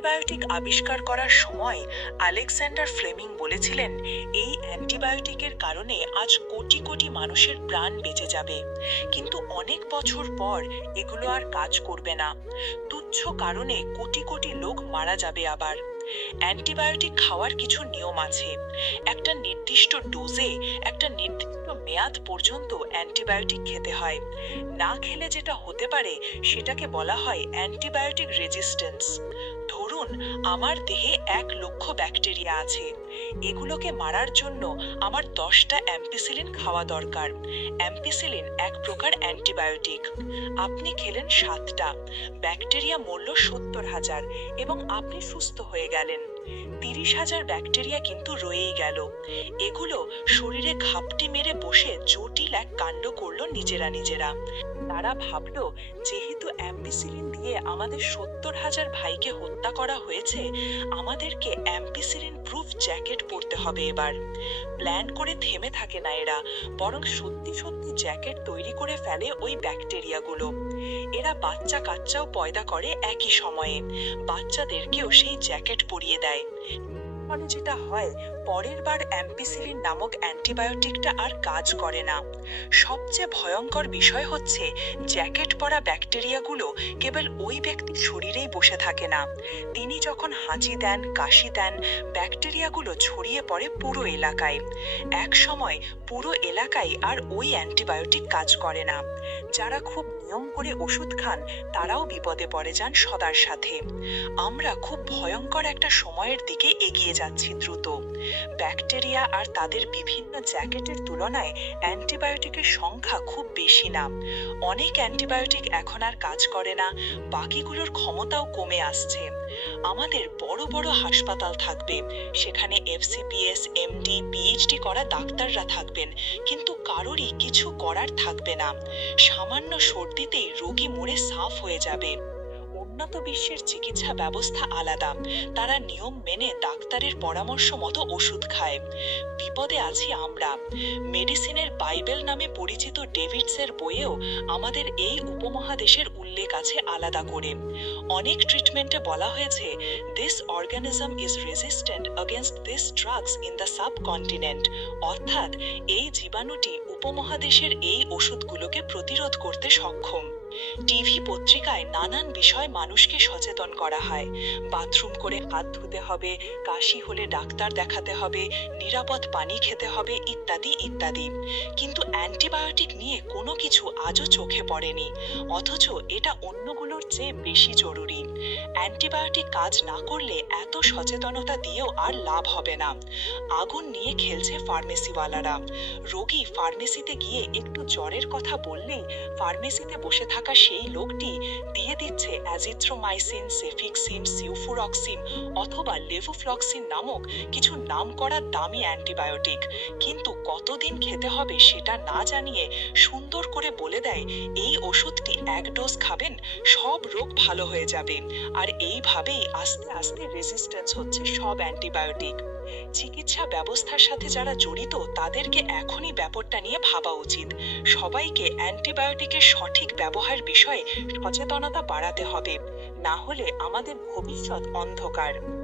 Antibiotic আবিষ্কার করার সময় আলেকজান্ডার ফ্লেমিং বলেছিলেন, এই অ্যান্টিবায়োটিকের কারণে আজ কোটি কোটি মানুষের প্রাণ বেঁচে যাবে। কিন্তু অনেক বছর পর এগুলো আর কাজ করবে না। তুচ্ছ কারণে কোটি কোটি লোক মারা যাবে আবার। অ্যান্টিবায়োটিক খাওয়ার কিছু নিয়ম আছে। একটা নির্দিষ্ট ডোজে একটা নির্দিষ্ট মেয়াদ পর্যন্ত অ্যান্টিবায়োটিক খেতে হয়। না খেলে যেটা হতে পারে, সেটাকে বলা হয় অ্যান্টিবায়োটিক রেজিস্ট্যান্স। ধরুন আমার দেহে এক লক্ষ ব্যাকটেরিয়া আছে। এগুলোকে মারার জন্য আমার দশটা অ্যাম্পিসিলিন খাওয়া দরকার। অ্যাম্পিসিলিন এক প্রকার অ্যান্টিবায়োটিক। আপনি খেলেন সাতটা। ব্যাকটেরিয়া মূল্য সত্তর হাজার এবং আপনি সুস্থ হয়ে গেলেন। তিরিশ হাজার ব্যাকটেরিয়া কিন্তু রয়েই গেল। এগুলো শরীরে ঘাপটি মেরে বসে জটিল এক কাণ্ড করল নিজেরা নিজেরা। তারা ভাবলো, যেহেতু অ্যাম্পিসিলিন দিয়ে আমাদের সত্তর হাজার ভাইকে হত্যা করা হয়েছে, আমাদেরকে অ্যাম্পিসিলিন প্রুফ জ্যাকেট পরতে হবে এবার। প্ল্যান করে থেমে থাকে না এরা, বরং সত্যি সত্যি জ্যাকেট তৈরি করে ফেলে ওই ব্যাকটেরিয়াগুলো। এরা বাচ্চা কাচ্চাও পয়দা করে একই সময়ে। বাচ্চাদেরকেও সেই জ্যাকেট পরিয়ে দেয়। time. ফলে যেটা হয়, পরের বার অ্যাম্পিসিলিন নামক অ্যান্টিবায়োটিকটা আর কাজ করে না। সবচেয়ে ভয়ঙ্কর বিষয় হচ্ছে, জ্যাকেট পরা ব্যাকটেরিয়াগুলো কেবল ওই ব্যক্তির শরীরেই বসে থাকে না। তিনি যখন হাঁচি দেন, কাশি দেন, ব্যাকটেরিয়াগুলো ছড়িয়ে পড়ে পুরো এলাকায়। এক সময় পুরো এলাকায় আর ওই অ্যান্টিবায়োটিক কাজ করে না। যারা খুব নিয়ম করে ওষুধ খান, তারাও বিপদে পড়ে যান সদার সাথে। আমরা খুব ভয়ঙ্কর একটা সময়ের দিকে এগিয়ে যাচ্ছি দ্রুত। ব্যাকটেরিয়া আর তাদের বিভিন্ন জ্যাকেটের তুলনায় অ্যান্টিবায়োটিকের সংখ্যা খুব বেশি না। অনেক অ্যান্টিবায়োটিক এখন আর কাজ করে না, বাকিগুলোর ক্ষমতাও কমে আসছে। আমাদের বড় বড় হাসপাতাল থাকবে, সেখানে এফসিপিএস, এমডি, পিএইচডি করা ডাক্তাররা থাকবেন, কিন্তু কারোরই কিছু করার থাকবে না। সামান্য সর্দিতেই রোগী মরে সাফ হয়ে যাবে। উন্নত বিশ্বের চিকিৎসা ব্যবস্থা আলাদা। তারা নিয়ম মেনে ডাক্তারের পরামর্শ মতো ওষুধ খায়। বিপদে আছি আমরা। মেডিসিনের বাইবেল নামে পরিচিত ডেভিডসের বইয়েও আমাদের এই উপমহাদেশের উল্লেখ আছে আলাদা করে। অনেক ট্রিটমেন্টে বলা হয়েছে this organism is resistant against this drugs in the subcontinent অর্থাৎ, এই জীবাণুটি উপমহাদেশের এই ওষুধগুলোকে প্রতিরোধ করতে সক্ষম। টিভি পত্রিকায় নানান বিষয় মানুষকে সচেতন করা হয়। বাথরুম করে হাত ধুতে হবে, কাশি হলে ডাক্তার দেখাতে হবে, নিরাপদ পানি খেতে হবে, ইত্যাদি ইত্যাদি। কিন্তু অ্যান্টিবায়োটিক নিয়ে কোনো কিছু আজও চোখে পড়েনি। অথচ এটা অন্যগুলোর চেয়ে বেশি জরুরি। অ্যান্টিবায়োটিক কাজ না করলে এত সচেতনতা দিয়েও আর লাভ হবে না। আগুন নিয়ে খেলছে ফার্মেসিওয়ালারা। রোগী ফার্মেসিতে গিয়ে একটু জ্বরের কথা বললেই ফার্মেসিতে বসে থাকা সেই লোকটি দিয়ে দিচ্ছে অ্যাজিথ্রোমাইসিন সেফিক্সিন সিউফুরক্সিন অথবা লেভোফ্লক্সিন নামক কিছু নাম করা দামি অ্যান্টিবায়োটিক। কিন্তু কতদিন খেতে হবে সেটা না জানিয়ে সুন্দর করে বলে দেয়, এই ওষুধটি এক ডোজ খাবেন, সব রোগ ভালো হয়ে যাবে। আর এইভাবেই আস্তে আস্তে রেজিস্ট্যান্স হচ্ছে সব অ্যান্টিবায়োটিক। চিকিৎসা ব্যবস্থার সাথে যারা জড়িত, তাদেরকে এখনই ব্যাপারটা নিয়ে ভাবা উচিত। সবাইকে অ্যান্টিবায়োটিকের সঠিক ব্যবহার বিষয়ে সচেতনতা বাড়াতে হবে। না হলে আমাদের ভবিষ্যৎ অন্ধকার।